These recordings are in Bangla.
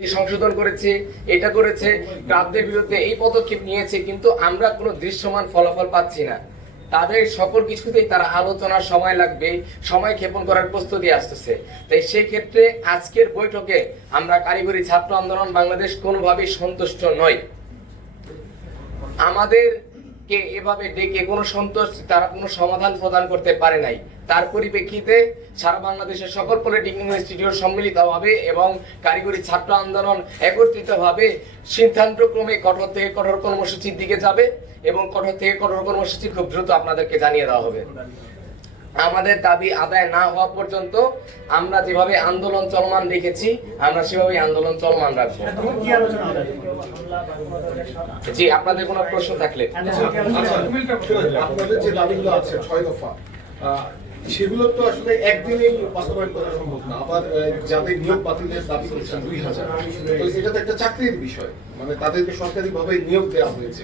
সংশোধন করেছে, এটা করেছে ক্লাবদের বিরুদ্ধে এই পদক্ষেপ নিয়েছে, কিন্তু আমরা কোনো দৃশ্যমান ফলাফল পাচ্ছি না। তাদের সকল কিছুতেই তারা আলোচনার সময় লাগবে, সময় ক্ষেপণ করার প্রস্তুতি আসতেছে। তাই সেই ক্ষেত্রে আজকের বৈঠকে আমরা কারিগরি ছাত্র আন্দোলন বাংলাদেশ কোনোভাবেই সন্তুষ্ট নই। আমাদেরকে এভাবে ডেকে কোনো সন্তোষ তারা কোনো সমাধান প্রদান করতে পারে নাই। তার পরিপ্রেক্ষিতে সারা বাংলাদেশের সকল পলিটেকনিক ইনস্টিটিউট সম্মিলিতভাবে এবং কারিগরি ছাত্র আন্দোলন একত্রিতভাবে সিদ্ধান্তক্রমে কঠোর থেকে কঠোর কর্মসূচির দিকে যাবে এবং কঠোর থেকে কঠোর কর্মসূচি খুব দ্রুত আপনাদেরকে জানিয়ে দেওয়া হবে। আমাদের দাবি আদায় না হওয়া পর্যন্ত আমরা যেভাবে আন্দোলন চলমান রেখেছি, আমরা সেভাবেই আন্দোলন চলমান রাখব। কি হবে? জি আপনাদের কোনো প্রশ্ন থাকলে। আচ্ছা, আপনাদের যে দাবিগুলো আছে ছয় দফা সেগুলো তো আসলে একদিনেই বাস্তবায়ন করা সম্ভব না। আবার যাদের নিয়োগ বাতিলের দাবি করছেন দুই হাজার তো এটা তো একটা চাকরির বিষয়। মানে তাদেরকে সরকারি ভাবে নিয়োগ দেওয়া হয়েছে।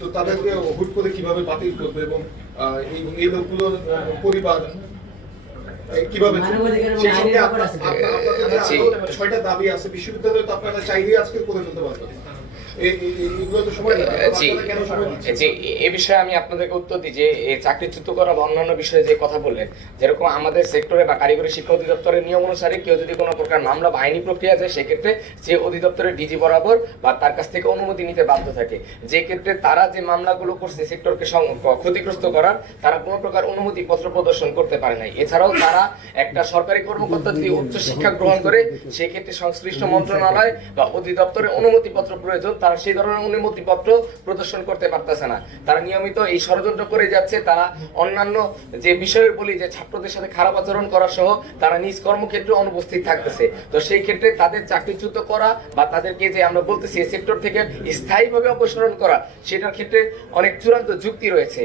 তো তাদেরকে হুট করে কীভাবে বাতিল করবে এবং এই এই লোকগুলোর পরিবার কীভাবে সেই সঙ্গে আপনাদের ছয়টা দাবি আছে বিশ্ববিদ্যালয় তো আপনারা চাইলে আজকে করে ফেলতে পারবেন। জি। এ বিষয়ে আমি আপনাদেরকে উত্তর দিই যে চাকরিচ্যুত করা বা অন্যান্য বিষয়ে যে কথা বললেন যেরকম আমাদের সেক্টরে বা কারিগরি শিক্ষা অধিদপ্তরের নিয়ম অনুসারে কেউ যদি কোনো প্রকার মামলা বা আইনি প্রক্রিয়া যায় সেক্ষেত্রে অধিদপ্তরের ডিজি বরাবর বা তার কাছ থেকে অনুমতি নিতে বাধ্য থাকে। যে ক্ষেত্রে তারা যে মামলাগুলো করছে সেক্টরকে ক্ষতিগ্রস্ত করার তারা কোনো প্রকার অনুমতি পত্র প্রদর্শন করতে পারে নাই। এছাড়াও তারা একটা সরকারি কর্মকর্তা যদি উচ্চ শিক্ষা গ্রহণ করে সেক্ষেত্রে সংশ্লিষ্ট মন্ত্রণালয় বা অধিদপ্তরের অনুমতিপত্র প্রয়োজন তারা সেই ধরনের অনুমতিপত্র প্রদর্শন করতে পারতেছে না। তারা নিয়মিত এই ষড়যন্ত্র করে যাচ্ছে, তারা অন্যান্য যে বিষয়ে বলি যে ছাত্রদের সাথে খারাপ আচরণ করা সহ তারা নিজ কর্মক্ষেত্রে অনুপস্থিত থাকতেছে। তো সেই ক্ষেত্রে তাদের চাকরিচ্যুত করা বা তাদেরকে যে আমরা বলতেছি সেক্টর থেকে স্থায়ীভাবে অপসারণ করা, সেটার ক্ষেত্রে অনেক চূড়ান্ত যুক্তি রয়েছে।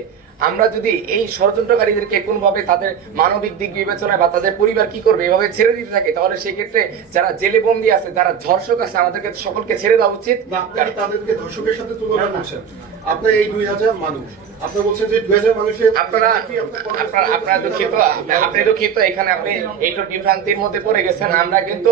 আমরা যদি এই ষড়যন্ত্রকারীদেরকে কোনোভাবে তাদের মানবিক দিক বিবেচনায় বা তাদের পরিবার কি করবে এভাবে ছেড়ে দিতে থাকে তাহলে সেই ক্ষেত্রে যারা জেলে বন্দি আছে যারা ধর্ষক আছে আমাদেরকে সকলকে ছেড়ে দেওয়া উচিত। তাদেরকে ধর্ষকের সাথে তুলনা করছেন। আপনার এই দুই হাজার মানুষ আপনি বলছেন যে দুই হাজার মানুষের আপনারা আপনার দুঃখিত আপনি দুঃখিত এখানে আপনি এইটু বিভ্রান্তির মধ্যে পড়ে গেছেন। আমরা কিন্তু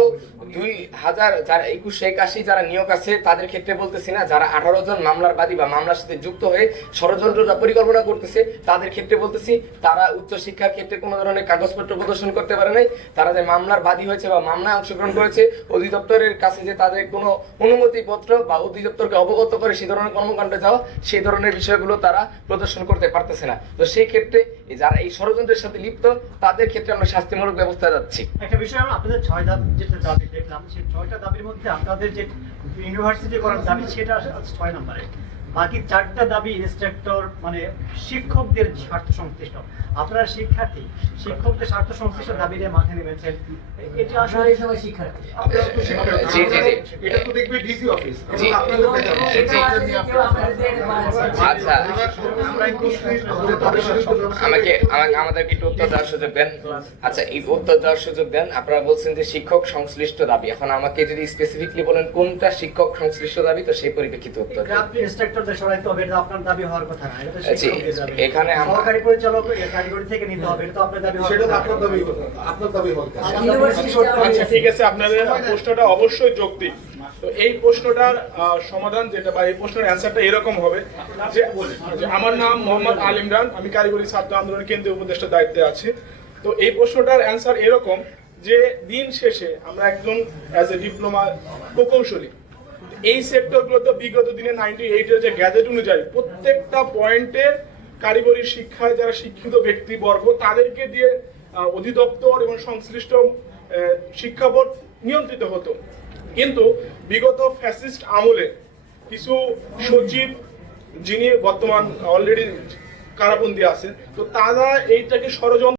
দুই হাজার যারা একুশে একাশি যারা নিয়োগ আছে, তাদের ক্ষেত্রে বলতেছি না, যারা আঠারো জন মামলার বাদী বা মামলার সাথে যুক্ত হয়ে ষড়যন্ত্রটা পরিকল্পনা করতেছে, তাদের ক্ষেত্রে বলতেছি, তারা উচ্চ শিক্ষার ক্ষেত্রে কোনো ধরনের কাগজপত্র প্রদর্শন করতে পারে নাই। তারা যে মামলার বাদী হয়েছে বা মামলায় অংশগ্রহণ করেছে, অধিদপ্তরের কাছে যে তাদের কোনো অনুমতিপত্র বা অধিদপ্তরকে অবগত করে সে ধরনের কর্মকাণ্ডে যাওয়া সেই ধরনের বিষয়গুলো তারা প্রদর্শন করতে পারতেছে না। তো সেই ক্ষেত্রে যারা এই ষড়যন্ত্রের সাথে লিপ্ত, তাদের ক্ষেত্রে আমরা শাস্তিমূলক ব্যবস্থা যাচ্ছি। একটা বিষয় আপনাদের ছয় দাবি যেটা দেখলাম সেই ছয়টা দাবির মধ্যে আপনাদের যে ইউনিভার্সিটি করার দাবি সেটা ছয় নম্বরে। বাকি চারটা দাবি ইনস্ট্রাক্টর মানে শিক্ষকদের স্বার্থ সংশ্লিষ্ট। আপনারা শিক্ষার্থী শিক্ষকদের স্বার্থ সংশ্লিষ্ট দাবি নিয়ে মাঠে নেমেছেন। এটা আসলে সবাই শিক্ষার্থী। আপনারা তো শিক্ষার্থী। জি, জি, জি। এটা তো দেখবে ডিসি অফিস জি। আচ্ছা। আমাকে আমাদেরকে একটু উত্তর দেওয়ার সুযোগ দেন। আচ্ছা এই উত্তর দেওয়ার সুযোগ দেন। আপনারা বলছেন যে শিক্ষক সংশ্লিষ্ট দাবি। এখন আমাকে যদি স্পেসিফিকলি বলেন কোনটা শিক্ষক সংশ্লিষ্ট দাবি তো সেই পরিপ্রেক্ষিতে উত্তর। আপনি সরাইতে হবে এটা আপনার দাবি হওয়ার কথা না এটা তো জি, শিক্ষকদের দাবি। এখানে সহকারী পরিচালক কারিগরি থেকে নিতে হবে এটা তো আপনার দাবি সেটা আপনার দাবি আপনার দাবি আচ্ছা ঠিক আছে আপনাদের প্রশ্নটা অবশ্যই যৌক্তিক। তো এই প্রশ্নটার আহ, সমাধান যেটা বা এই প্রশ্নের অ্যান্সারটা এরকম হবে যে যে আমার নাম মোহাম্মদ আল ইমরান আমি কারিগরি ছাত্র আন্দোলনের কেন্দ্রীয় উপদেষ্টার দায়িত্বে আছি। তো এই প্রশ্নটার অ্যান্সার এরকম যে দিন শেষে আমরা একজন অ্যাজ এ ডিপ্লোমা প্রকৌশলী এই সেক্টরগুলোতে বিগত দিনে নাইনটি এইটের যে গ্যাজেট অনুযায়ী প্রত্যেকটা পয়েন্টে কারিগরি শিক্ষায় যারা শিক্ষিত ব্যক্তিবর্গ, তাদেরকে দিয়ে অধিদপ্তর এবং সংশ্লিষ্ট শিক্ষা বোর্ড নিয়ন্ত্রিত হতো। কিন্তু বিগত ফ্যাসিস্ট আমলে কিছু সচিব যিনি বর্তমান অলরেডি কারাবন্দী আছেন, তো তারা এইটাকে ষড়যন্ত্র